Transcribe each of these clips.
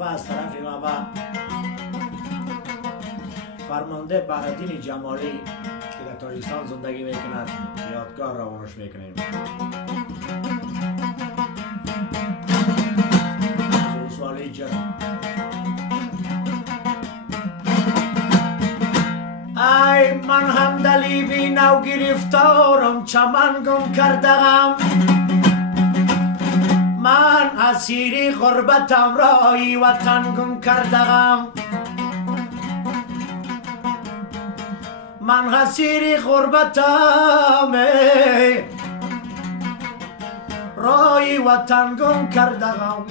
دفعه از طرف ما فرمانده بهرالدین جمالی که در تاجیکستان زندگی میکند یادگار روانش میکنیم. سوالی جرم ای من همدلی بی نو گرفتارم چمن گم کردم، من اسیری غربتم رای وطن گم کردم، من اسیری غربتم رای وطن گم کردم.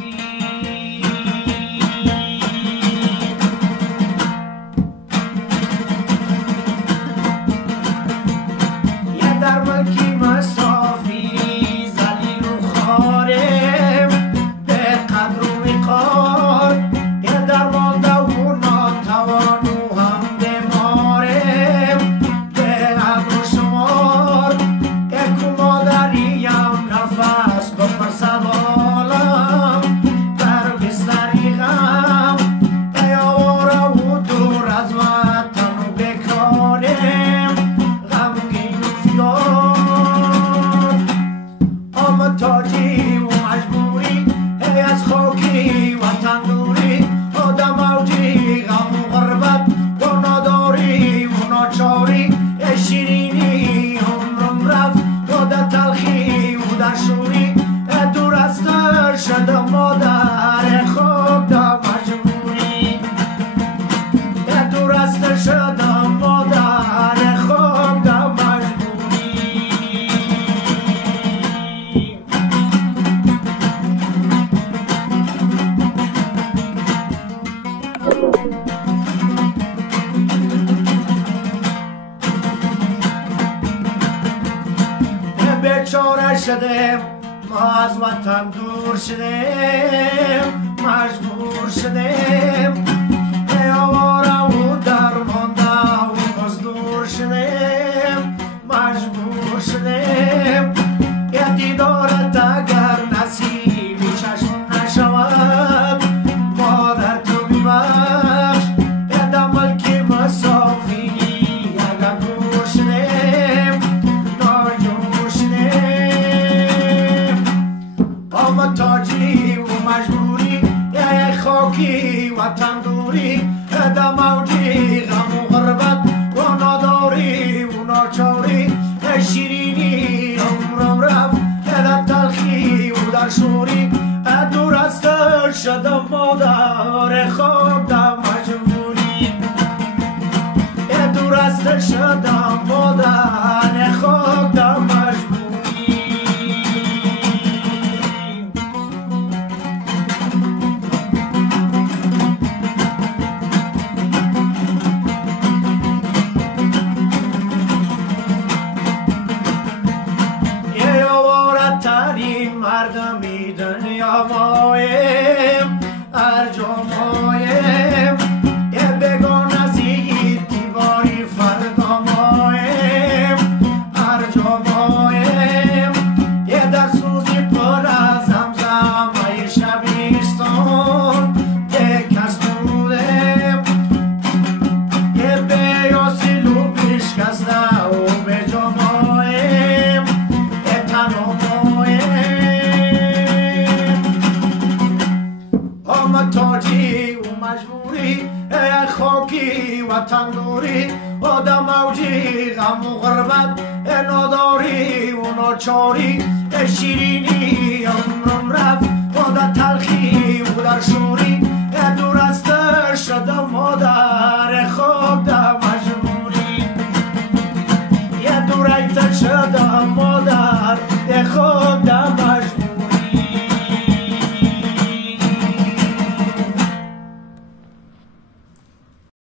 در ملکی مسافری زلیل و خارم به قدر و وقار، یه درمانده و ناتوان و هم بیمارم به عدد و شمار، یک مادریم نفس بپرسد حالم در بستری غم، ای آواره و دور از وطن و بکانم غمگین تاجی و مجبوری ای از خاکی وطن دوری، آدم اوجی غم و غربت و نداری و ناچاری، ای شیرینی عمرم رفت و در تلخی و در شوری، دور از در شدم مادر خوب در مجبوری، دور از در شدم مادر خوب در مجبوری. بیچاره شدیم ما از وطن دور شدیم، مجبور شدیم ای آواره و درمانده و مزدور شدیم، مجبور شدیم یه دیدارت اگر نصیبی چشم نشود مادر تو بیبخش، یه در ملکی مسافری اگر دور شدیم ناجور شدیم، آما تاجی و مجبوری ای خاکی وطن دوری، در موجی غم و غربت و نداری و ناچاری، ای شیرینی عمرم رفت در تلخی و در شوری، دور از در شدم مادر خوب در مجبوری، دور از در شدم مادر خوب در مجبوری. مردمی دنیا مایم ارجو مایم، یه بگان از ایتیباری فردا مایم ارجو مایم، یه در سوزی پر از زمزم ای شبیستان کس بودم، یه بیاسی لو بشکسته و به جا مایم یه تنها تاجی و مجبوری ای خاکی وطن دوری، آدم اوجی غم و غربت نداری و ناچاری، ای شیرینی عمرم رفت و در تلخی و در شوری، دور از در شدم مادر خوب در مجبوری، دور از در شدم مادر خوب در